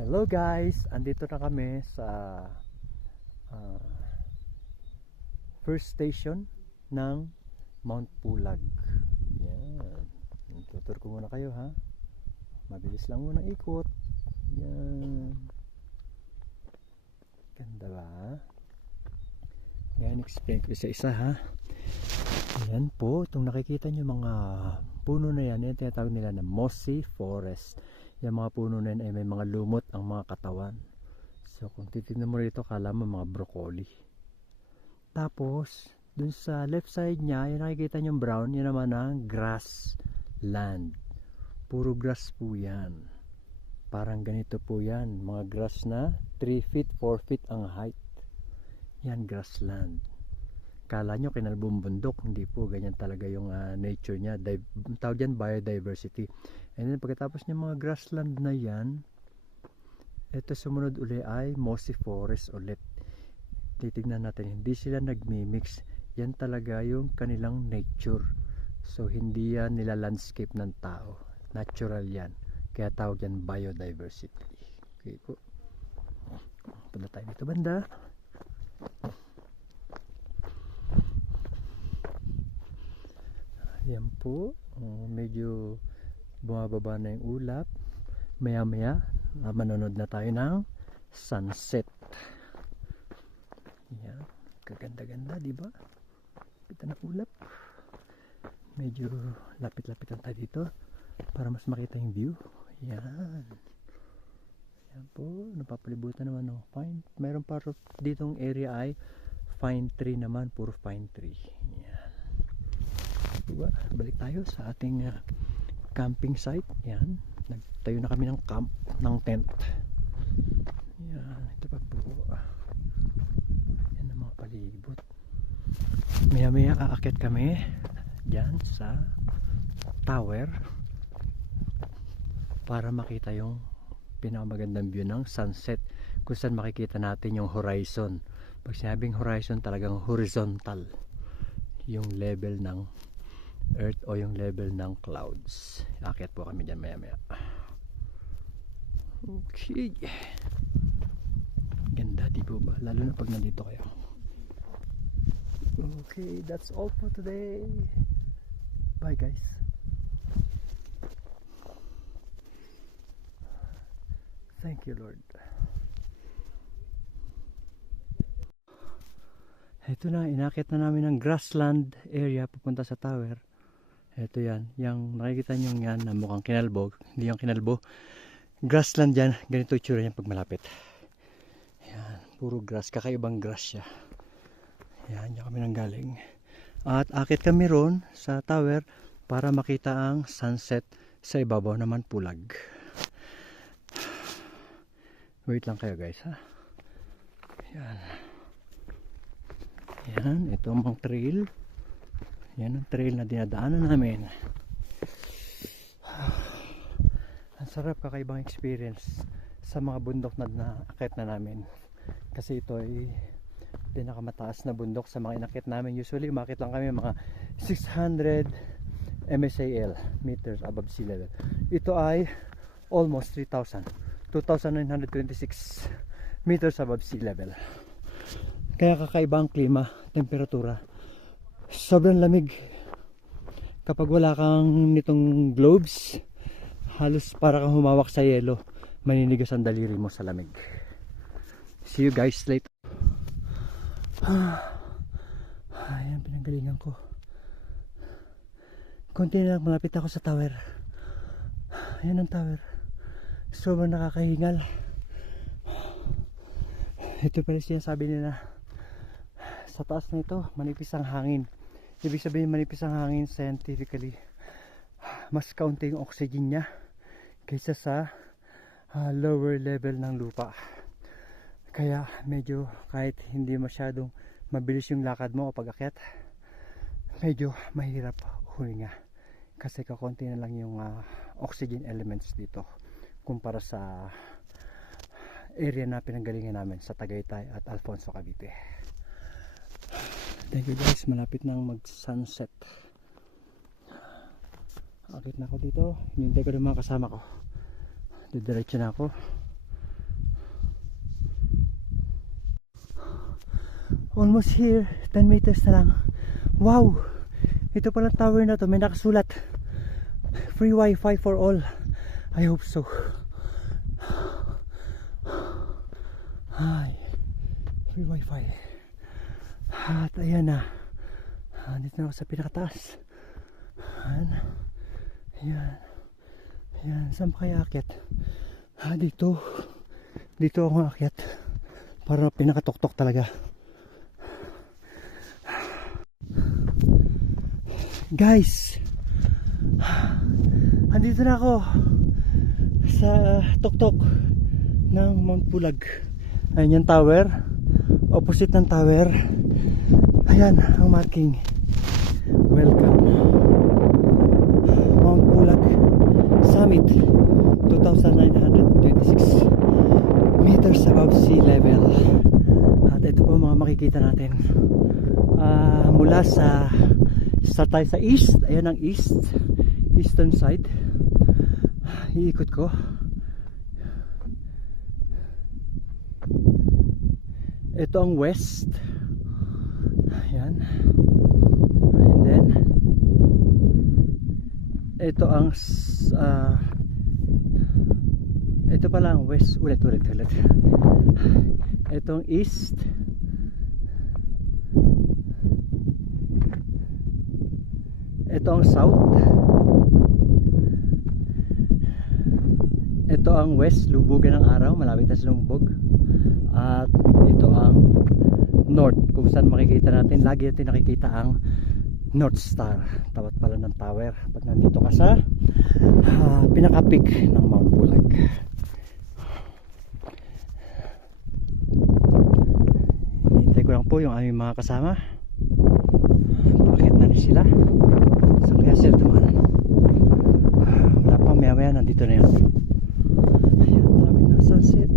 Hello guys, andito na kami sa ah, first station ng Mount Pulag. Yan. Tutur ko muna kayo ha. Mabilis lang muna ikot. Yan. Ganda ba? Yan, explain ko isa-isa ha. Yan po, itong nakikita nyo mga puno na yan, yan tinatawag nila na mossy forest. Yung mga puno na yan ay may mga lumot ang mga katawan. So kung titignan mo rito, kala mo mga broccoli. Tapos dun sa left side niya, yung nakikita nyo brown, yun naman ang grassland. Puro grass po yan. Parang ganito po yan, mga grass na 3 feet, 4 feet ang height. Yan, grassland. Kala nyo kinalbong bundok, hindi po, ganyan talaga yung nature niya. Tawag yan biodiversity. And then pagkatapos ng mga grassland na yan, ito sumunod uli ay mossy forest ulit. Titignan natin, hindi sila nagmi-mix. Yan talaga yung kanilang nature. So hindi yan nila landscape ng tao. Natural yan. Kaya tawag yan biodiversity. Okay po. Punta tayo dito banda. Yan po. Medyo bumababa na yung ulap. Maya maya manonood na tayo ng sunset. Yan, kaganda-ganda, di ba? Kita na ulap. Medyo lapit-lapitan tayo dito para mas makita yung view. Yan. Yan po, napapalibutan naman ng pine. Meron pa ditong area ay pine tree naman, puro pine tree. Yan. Diba? Balik tayo sa ating camping site. Yan. Nagtayo na kami ng camp, ng tent. Yan. Ito pa po. Yan ang mga palibot. Maya-maya aakyat kami dyan sa tower para makita yung pinakamagandang view ng sunset, kung saan makikita natin yung horizon. Pag sinabing horizon, talagang horizontal yung level ng earth o yung level ng clouds. Aakyat po kami dyan maya-maya. Okay, ganda di po ba? Lalo na pag nandito kayo. Okay, that's all for today. Bye guys. Thank you Lord. Ito na, inakit na namin ang grassland area papunta sa tower. Ito yan, yung nakikita nyo yan na mukhang kinalbo. Hindi yung kinalbo. Grassland yan, ganito yung tsura yan pag malapit. Yan, puro grass, kakaibang grass siya. Yan, yan kami nang galing. At akit kami ron sa tower para makita ang sunset sa ibabaw naman Pulag. Wait lang kayo guys ha. Yan. Yan, ito ang trail. Yan ang trail na dinadaanan namin. Ang sarap, kakaibang experience sa mga bundok na naakit na namin. Kasi ito ay pinakamataas na bundok sa mga inakit namin. Usually umakit lang kami mga 600 MSAL, meters above sea level. Ito ay almost 3,000, 2,926 meters above sea level. Kaya kakaiba ang klima, temperatura. Sobrang lamig. Kapag wala kang nitong globes, halos para kang humawak sa yelo. Maninigas ang daliri mo sa lamig. See you guys later. Ayan, pinanggalingan ko. Konti na lang, malapit ako sa tower. Ayan ang tower. Sobrang nakakahingal. Ito pala sinasabi nila, sa taas na ito manipis ang hangin. Ibig sabihin manipis ang hangin scientifically, mas kaunti yung oxygen nya kaysa sa lower level ng lupa. Kaya medyo kahit hindi masyadong mabilis yung lakad mo o pag-akyat, medyo mahirap huminga kasi kakunti na lang yung oxygen elements dito kumpara sa area na pinanggalingan namin sa Tagaytay at Alfonso, Cavite. Thank you guys, malapit nang mag sunset. Akit na ako dito, hinintay ko yung mga kasama ko. Didiretso na ako. Almost here. 10 meters na lang. Wow! Ito palang tower na to. May nakasulat. Free wifi for all. I hope so. Ay, free wifi. At ayan na. Dito na ako sa pinakataas. Ayan. Ayan. Ayan. Saan pa kaya akyat? Dito. Dito ako akyat. Para pinakatuktok talaga. Guys, andito na ako sa tuktok ng Mount Pulag. Ayan yung tower. Opposite ng tower, ayan ang marking. Welcome Mount Pulag Summit, 2,926 meters above sea level. At ito po mga makikita natin mula sa start tayo sa east. Ayan ang eastern side. Iikot ko. Ito ang west. Ayan. And then ito ang ito pala ang west. Ulit. Ito ang east. Ito ang south. Ito ang west, lubugan ng araw, malapit na sa lumbog. At ito ang north, kung saan makikita natin, lagi natin nakikita ang North Star. Tapat pala ng tower pag nandito ka sa pinaka-peak ng Mount Pulag. Hinihintay ko lang po yung aming mga kasama. Bakit na rin sila? Saan kaya sila dumaan? Wala pa, maya nandito na yan. Ayan, malapit na sunset.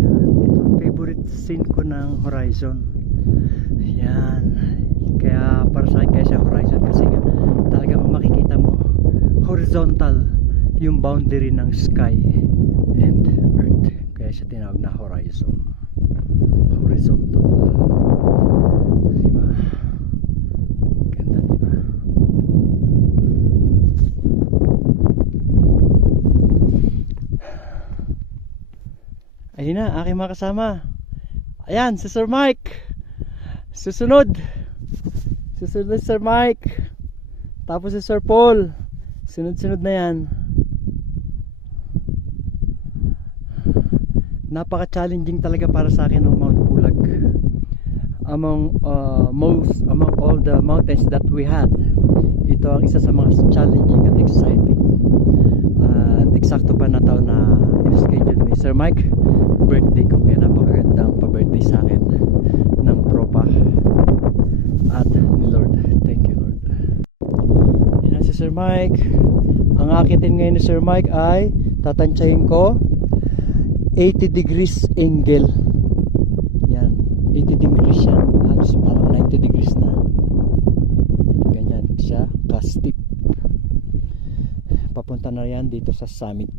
Ayan, ito ang favorite scene ko ng horizon. Ayan, kaya para sa akin kaya siya horizon, kasi nga talagang makikita mo horizontal yung boundary ng sky and earth, kaya siya tinawag na horizon. Horizontal, diba? Ganda, diba? Ayun na, aking mga kasama. Ayan, si Sir Mike. Susunod si Sir Mike. Tapos si Sir Paul. Sunod-sunod na yan. Napaka-challenging talaga para sa akin ng Mount Pulag. Among all the mountains that we had, ito ang isa sa mga challenging at exciting. Eksakto pa na taon na in-schedule ni Sir Mike, birthday ko, kaya napakagandang pa-birthday sa akin ng tropa at ni Lord. Thank you, Lord. Yan si Sir Mike. Ang akitin ngayon ni Sir Mike ay tatansyahin ko 80 degrees angle. Yan, 80 degrees siya. Halos parang 90 degrees na. Ganyan siya ka-steep. Papunta na yan dito sa summit.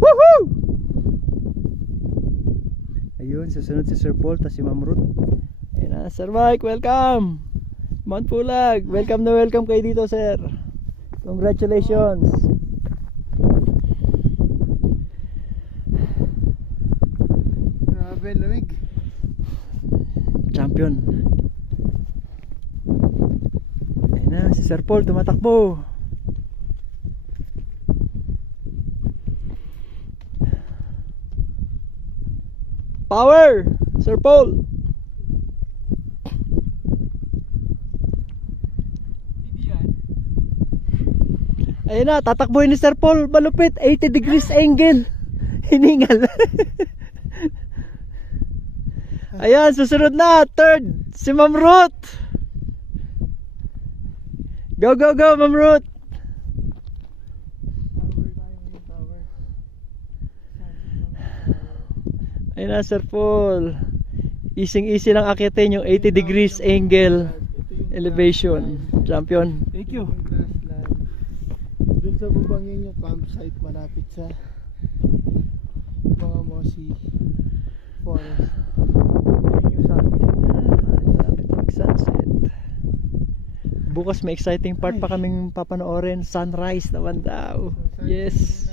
Woohoo! Ayun, susunod si Sir Paul, tas si Ma'am Ruth. Ayun na, Sir Mike, welcome! Mount Pulag, welcome na welcome kayo dito, sir. Congratulations! Grabe, lamig. Champion. Ayun na, si Sir Paul tumatakbo. Power! Sir Paul! Ayun na, tatakbuhin ni Sir Paul. Malupit, 80 degrees angle. Hiningal. Ayan, susunod na. Third, si Ma'am Ruth. Go, go, go, Ma'am Ruth. Ayun na, Sir Paul. Easy lang akitin yung 80 degrees angle elevation. Champion. Thank you. Doon sa bubang yun yung campsite malapit sa mga mossy forest. Yun yung sabi. Malapit mag-sunset. Bukas may exciting part pa kaming papanoorin. Sunrise naman daw. Yes.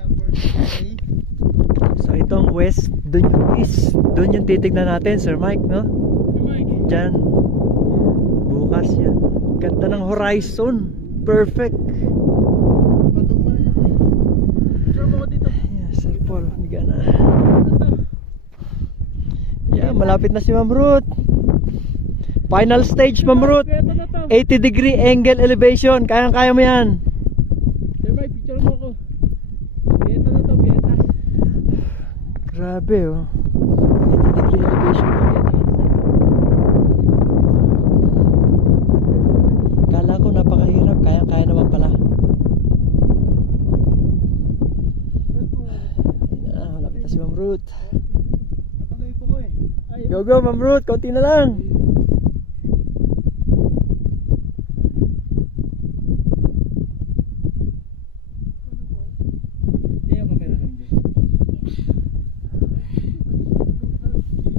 So itong west, dun yung east. Dun yung titignan natin, Sir Mike, no? Diyan. Bukas yan. Ganda ng horizon. Perfect. Patong mo na yan. Picture mo ko dito. Yeah, Sir Paul, miga na. Yeah, malapit na si Ma'am Ruth. Final stage, Ma'am Ruth. 80-degree angle elevation. Kayang-kaya mo yan. Sir Mike, picture mo ko. Pieta na to, pieta. Grabe, oh. 80-degree elevation. Kala ko napakahirap. Kayang-kaya naman pala. Ayan, malapit na si Ma'am Ruth. Nakalay po ko eh. Ay, Go, go, Ma'am Ruth. Kaunti na lang.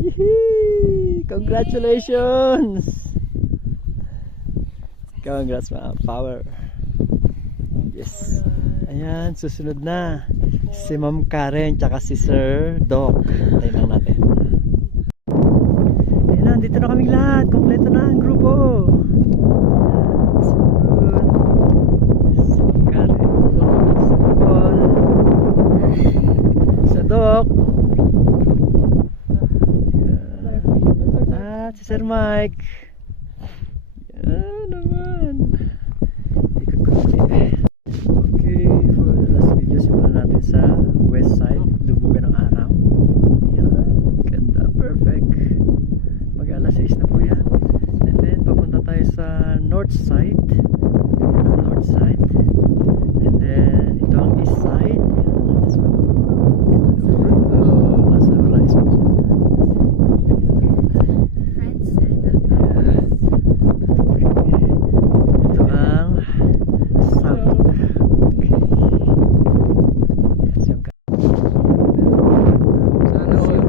Yehey! Congratulations! Congrats, ma'am. Power. Yes. Ayan, susunod na. Si Ma'am Karen tsaka si Sir Doc. Tayo lang natin. Ayan na, dito na kaming lahat. Kompleto na ang grupo. Ayan, si Ma'am Karen. Si Paul. Si Doc. At si Sir Mike. Yan naman. Ikot ko ulit. Okay, for the last video, simulan natin sa west side. Lubugan ng araw. Yan. Ganda. Perfect. Mag-alas 6 na po yan. And then, papunta tayo sa north side. Yan ang north side. And then, ito ang east side. Yan. Nasa horizon siya. Ito ang south. Yes, yung sana all.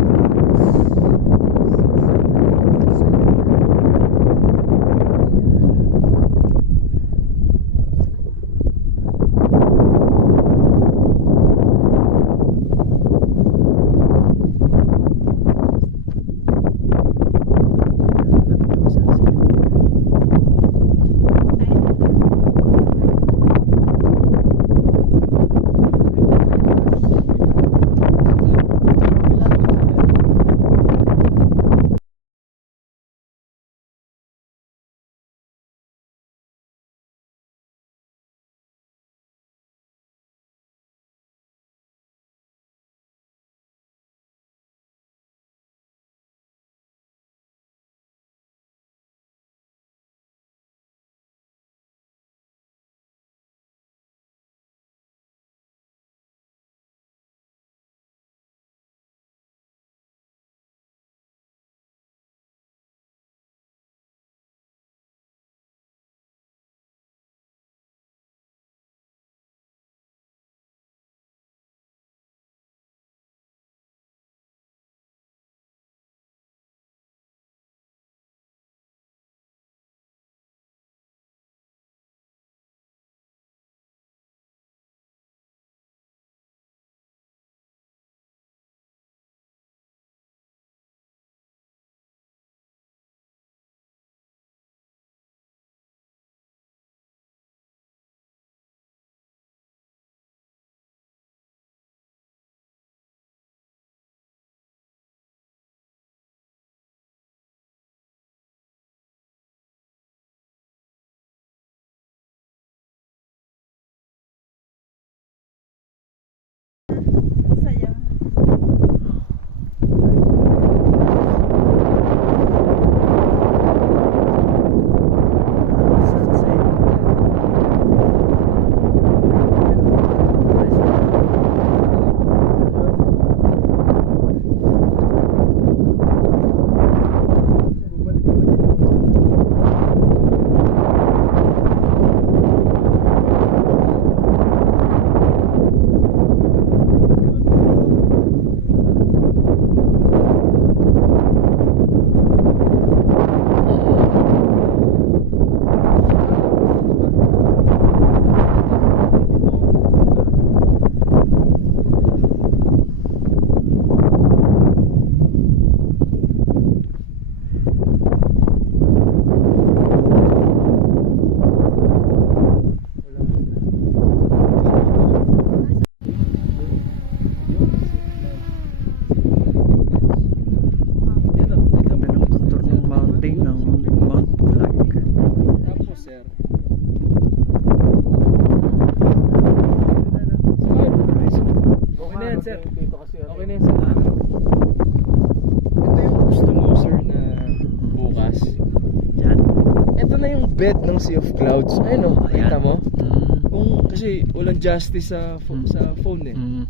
na yung bed ng Sea of Clouds. Ayun o, Ayan. kita mo? Mm. Kung, kasi walang justice sa, sa phone eh. Mm.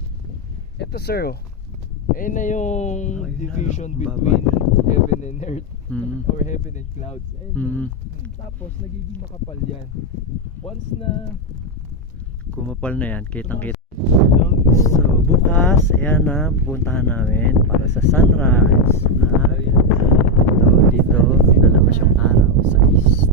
Ito sir, oh. Ayun na yung Ayun na, division no? between heaven and earth. Mm. Or heaven and clouds. Ayun. Mm. Tapos nagiging makapal yan. Once na Kumapal na yan, kitang-kita. So, bukas, ayan na, pupuntahan namin para sa sunrise. At ito, dito, lalabas yung araw sa east.